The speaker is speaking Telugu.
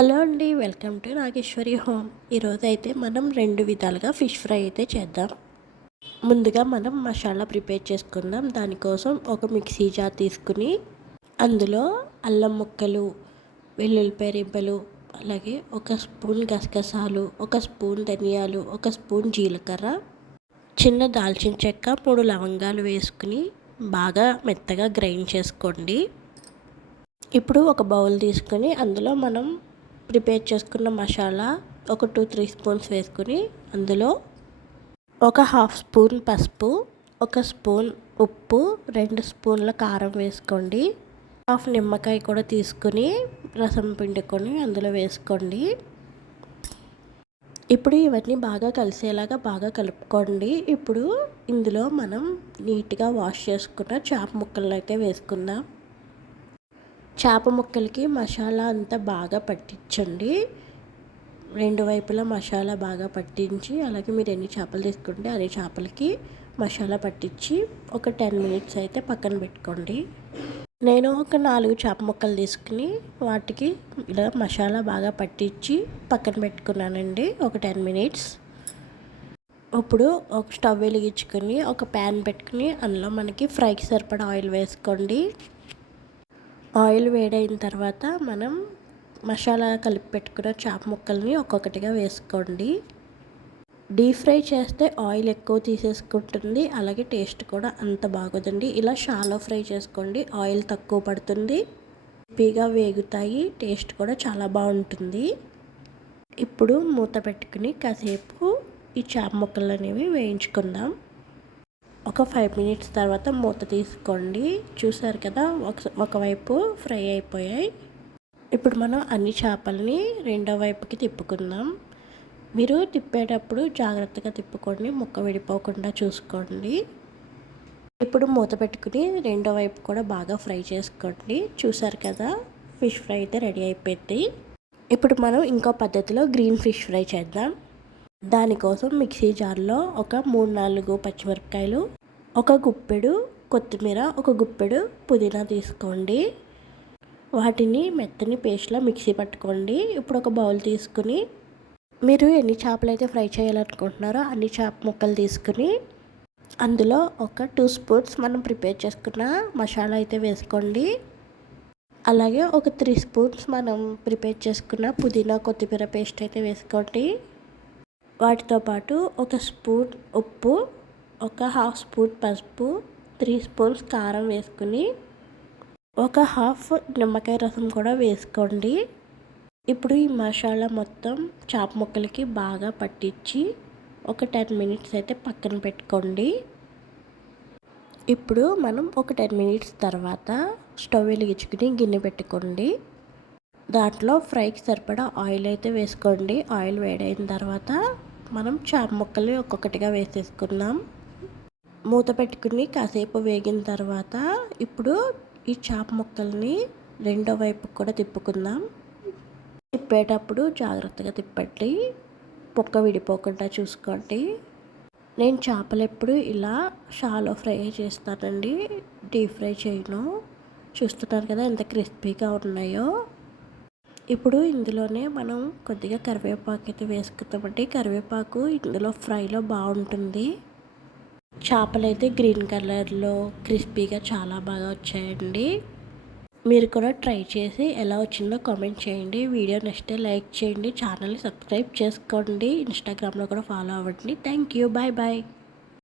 హలో అండి, వెల్కమ్ టు నాగేశ్వరి హోమ్. ఈరోజు అయితే మనం 2 విధాలుగా ఫిష్ ఫ్రై అయితే చేద్దాం. ముందుగా మనం మసాలా ప్రిపేర్ చేసుకుందాం. దానికోసం ఒక మిక్సీ జార్ తీసుకుని అందులో అల్లం ముక్కలు, వెల్లుల్లిపాయ రిబ్బలు, అలాగే ఒక స్పూన్ గసగసాలు, ఒక స్పూన్ ధనియాలు, ఒక స్పూన్ జీలకర్ర, చిన్న దాల్చిన చెక్క, 3 లవంగాలు వేసుకుని బాగా మెత్తగా గ్రైండ్ చేసుకోండి. ఇప్పుడు ఒక బౌల్ తీసుకొని అందులో మనం ప్రిపేర్ చేసుకున్న మసాలా ఒక 2-3 స్పూన్స్ వేసుకుని అందులో ఒక హాఫ్ స్పూన్ పసుపు, ఒక స్పూన్ ఉప్పు, 2 స్పూన్ల కారం వేసుకోండి. హాఫ్ నిమ్మకాయ కూడా తీసుకుని రసం పిండుకొని అందులో వేసుకోండి. ఇప్పుడు ఇవన్నీ బాగా కలిసేలాగా బాగా కలుపుకోండి. ఇప్పుడు ఇందులో మనం నీట్గా వాష్ చేసుకున్న చేప ముక్కలను అయితే వేసుకుందాం. చేప ముక్కలకి మసాలా అంతా బాగా పట్టించండి. 2 వైపులా మసాలా బాగా పట్టించి, అలాగే మీరు ఎన్ని చేపలు తీసుకుంటే అన్ని చేపలకి మసాలా పట్టించి ఒక 10 మినిట్స్ అయితే పక్కన పెట్టుకోండి. నేను ఒక 4 చేప ముక్కలు తీసుకుని వాటికి ఇలా మసాలా బాగా పట్టించి పక్కన పెట్టుకున్నానండి ఒక 10 మినిట్స్. ఇప్పుడు ఒక స్టవ్ వెలిగించుకొని ఒక ప్యాన్ పెట్టుకుని అందులో మనకి ఫ్రైకి సరిపడా ఆయిల్ వేసుకోండి. ఆయిల్ వేడైన తర్వాత మనం మసాలా కలిపి పెట్టుకున్న చేప ముక్కల్ని ఒక్కొక్కటిగా వేసుకోండి. డీప్ ఫ్రై చేస్తే ఆయిల్ ఎక్కువ తీసేసుకుంటుంది, అలాగే టేస్ట్ కూడా అంత బాగోదండి. ఇలా షాలో ఫ్రై చేసుకోండి, ఆయిల్ తక్కువ పడుతుంది, క్రిస్పీగా వేగుతాయి, టేస్ట్ కూడా చాలా బాగుంటుంది. ఇప్పుడు మూత పెట్టుకుని కాసేపు ఈ చేప ముక్కలు అనేవి వేయించుకుందాం. ఒక 5 మినిట్స్ తర్వాత మూత తీసుకోండి. చూసారు కదా, ఒకవైపు ఫ్రై అయిపోయాయి. ఇప్పుడు మనం అన్ని చేపల్ని రెండో వైపుకి తిప్పుకుందాం. మీరు తిప్పేటప్పుడు జాగ్రత్తగా తిప్పుకోండి, ముక్క విడిపోకుండా చూసుకోండి. ఇప్పుడు మూత పెట్టుకుని రెండో వైపు కూడా బాగా ఫ్రై చేసుకోండి. చూసారు కదా, ఫిష్ ఫ్రై అయితే రెడీ అయిపోయింది. ఇప్పుడు మనం ఇంకో పద్ధతిలో గ్రీన్ ఫిష్ ఫ్రై చేద్దాం. దానికోసం మిక్సీ జార్లో ఒక 3-4 పచ్చిమిరపకాయలు, ఒక గుప్పెడు కొత్తిమీర, ఒక గుప్పెడు పుదీనా తీసుకోండి. వాటిని మెత్తని పేస్ట్లా మిక్సీ పట్టుకోండి. ఇప్పుడు ఒక బౌల్ తీసుకుని మీరు ఎన్ని చేపలు అయితే ఫ్రై చేయాలనుకుంటున్నారో అన్ని చేప ముక్కలు తీసుకుని అందులో ఒక 2 స్పూన్స్ మనం ప్రిపేర్ చేసుకున్న మసాలా అయితే వేసుకోండి. అలాగే ఒక 3 స్పూన్స్ మనం ప్రిపేర్ చేసుకున్న పుదీనా కొత్తిమీర పేస్ట్ అయితే వేసుకోండి. వాటితో పాటు ఒక స్పూన్ ఉప్పు, ఒక హాఫ్ స్పూన్ పసుపు, 3 స్పూన్స్ కారం వేసుకుని ఒక హాఫ్ నిమ్మకాయ రసం కూడా వేసుకోండి. ఇప్పుడు ఈ మసాలా మొత్తం చేప ముక్కలకి బాగా పట్టించి ఒక 10 మినిట్స్ అయితే పక్కన పెట్టుకోండి. ఇప్పుడు మనం ఒక 10 మినిట్స్ తర్వాత స్టవ్ వెలిగించుకుని గిన్నె పెట్టుకోండి. దాంట్లో ఫ్రైకి సరిపడా ఆయిల్ అయితే వేసుకోండి. ఆయిల్ వేడైన తర్వాత మనం చేప ముక్కలు ఒక్కొక్కటిగా వేసేసుకుందాం. మూత పెట్టుకుని కాసేపు వేగిన తర్వాత ఇప్పుడు ఈ చేప ముక్కల్ని రెండో వైపు కూడా తిప్పుకుందాం. తిప్పేటప్పుడు జాగ్రత్తగా తిప్పండి, ముక్క విడిపోకుండా చూసుకోండి. నేను చేపలు ఎప్పుడు ఇలా షాలో ఫ్రై చేస్తానండి, డీప్ ఫ్రై చేయను. చూస్తున్నారు కదా ఎంత క్రిస్పీగా ఉన్నాయో. ఇప్పుడు ఇందులోనే మనం కొద్దిగా కరివేపాకు అయితే వేసుకుందామండి. కరివేపాకు ఇందులో ఫ్రైలో బాగుంటుంది. చేపలు అయితే గ్రీన్ కలర్లో క్రిస్పీగా చాలా బాగా వచ్చాయండి. మీరు కూడా ట్రై చేసి ఎలా వచ్చిందో కామెంట్ చేయండి. వీడియో నచ్చితే లైక్ చేయండి, ఛానల్ని సబ్స్క్రైబ్ చేసుకోండి, ఇన్స్టాగ్రామ్లో కూడా ఫాలో అవ్వండి. Thank you, bye bye.